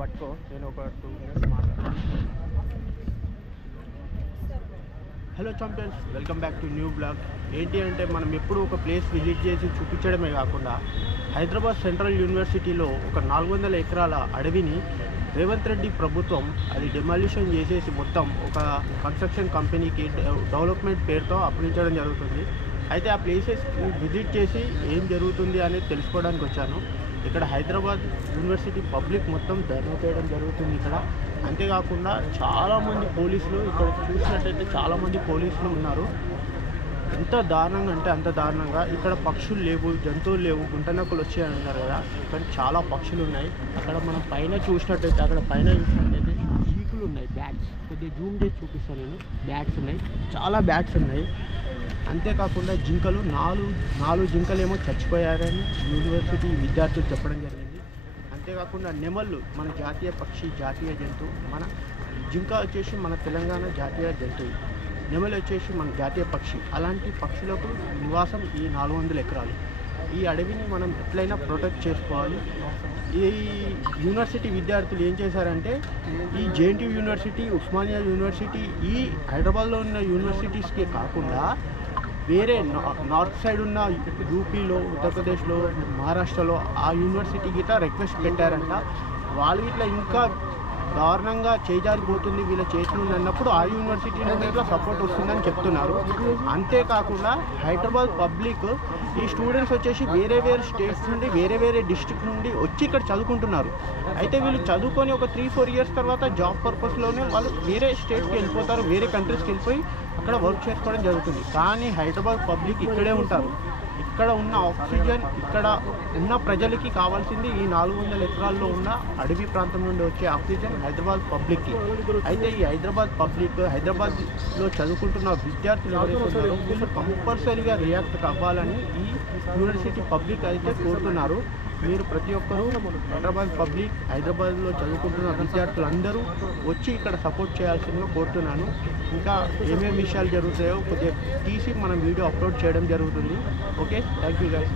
పట్టుకో, నేను ఒక 2 minutes మాట్లాడతాను. Hello champions, welcome back to new blog. ఏంటి అంటే మనం ఎప్పుడు ఒక ప్లేస్ విజిట్ చేసి చూపించడమే కాకుండా హైదరాబాద్ సెంట్రల్ యూనివర్సిటీలో ఒక 400 ఎకరాల అడవిని రేవంత్ రెడ్డి ప్రభుత్వం అది డెమాలిషన్ చేసేసి మొత్తం ఒక కన్స్ట్రక్షన్ కంపెనీకి డెవలప్మెంట్ పేరుతో అప్పగించడం జరుగుతుంది. అయితే ఆ ప్లేసెస్ విజిట్ చేసి ఏం జరుగుతుంది అనేది తెలుసుకోవడానికి వచ్చాను. ఇక్కడ హైదరాబాద్ యూనివర్సిటీ పబ్లిక్ మొత్తం ధర్నా చేయడం జరుగుతుంది ఇక్కడ. అంతేకాకుండా చాలామంది పోలీసులు ఇక్కడ చూసినట్టయితే చాలామంది పోలీసులు ఉన్నారు. ఎంత దారుణంగా అంటే అంత దారుణంగా. ఇక్కడ పక్షులు లేవు, జంతువులు లేవు, గుంటనక్కలు వచ్చాయని అన్నారు కదా, కానీ చాలా పక్షులు ఉన్నాయి. అక్కడ మనం పైన చూసినట్టయితే చీకులు ఉన్నాయి, బ్యాట్స్. కొద్దిగా జూమ్ చేసి చూపిస్తాను నేను. బ్యాట్స్ ఉన్నాయి, చాలా బ్యాట్స్ ఉన్నాయి. అంతేకాకుండా జింకలు, నాలుగు జింకలేమో చచ్చిపోయారని యూనివర్సిటీ విద్యార్థులు చెప్పడం జరిగింది. అంతేకాకుండా నెమళ్ళు మన జాతీయ పక్షి, జాతీయ జంతువు. మన జింక వచ్చేసి మన తెలంగాణ జాతీయ జంతువు, నెమలి వచ్చేసి మన జాతీయ పక్షి. అలాంటి పక్షులకు నివాసం ఈ 400 ఎకరాలు. ఈ అడవిని మనం ఎట్లయినా ప్రొటెక్ట్ చేసుకోవాలి. ఈ యూనివర్సిటీ విద్యార్థులు ఏం చేశారంటే ఈ జేఎన్టీయూ యూనివర్సిటీ, ఉస్మానియా యూనివర్సిటీ, ఈ హైదరాబాద్లో ఉన్న యూనివర్సిటీస్కే కాకుండా వేరే నార్త్ సైడ్ ఉన్న యూపీలో, ఉత్తరప్రదేశ్లో, మహారాష్ట్రలో ఆ యూనివర్సిటీ గిట్లా రిక్వెస్ట్ పెట్టారంట. వాళ్ళు ఇట్లా ఇంకా దారుణంగా చేజారిపోతుంది వీళ్ళ చేతులు అన్నప్పుడు ఆ యూనివర్సిటీ నుండి ఇట్లా సపోర్ట్ వస్తుందని చెప్తున్నారు. అంతేకాకుండా హైదరాబాద్ పబ్లిక్ ఈ స్టూడెంట్స్ వచ్చేసి వేరే స్టేట్స్ నుండి, వేరే డిస్ట్రిక్ట్ నుండి వచ్చి ఇక్కడ చదువుకుంటున్నారు. అయితే వీళ్ళు చదువుకొని ఒక 3-4 ఇయర్స్ తర్వాత జాబ్ పర్పస్లోనే వాళ్ళు వేరే స్టేట్స్కి వెళ్ళిపోతారు, వేరే కంట్రీస్కి వెళ్ళిపోయి అక్కడ వర్క్ చేసుకోవడం జరుగుతుంది. కానీ హైదరాబాద్ పబ్లిక్ ఇక్కడే ఉంటారు. ఇక్కడ ఉన్న ఆక్సిజన్, ఇక్కడ ఉన్న ప్రజలకి కావాల్సింది ఈ 400 ఎకరాల్లో ఉన్న అడవి ప్రాంతం నుండి వచ్చే ఆక్సిజన్ హైదరాబాద్ పబ్లిక్కి. అయితే ఈ హైదరాబాద్ పబ్లిక్, హైదరాబాద్లో చదువుకుంటున్న విద్యార్థులు ఎవరైతే ఉన్నారో వీళ్ళు కంపల్సరీగా రియాక్ట్ అవ్వాలని ఈ యూనివర్సిటీ పబ్లిక్ అయితే కోరుతున్నారు. మీరు ప్రతి ఒక్కరూ హైదరాబాద్ పబ్లిక్, హైదరాబాద్లో చదువుకుంటున్న విద్యార్థులందరూ వచ్చి ఇక్కడ సపోర్ట్ చేయాల్సిందిగా కోరుతున్నాను. ఇంకా ఏమేమి విషయాలు జరుగుతాయో కొద్దిగా తీసి మనం వీడియో అప్లోడ్ చేయడం జరుగుతుంది. Okay, thank you guys.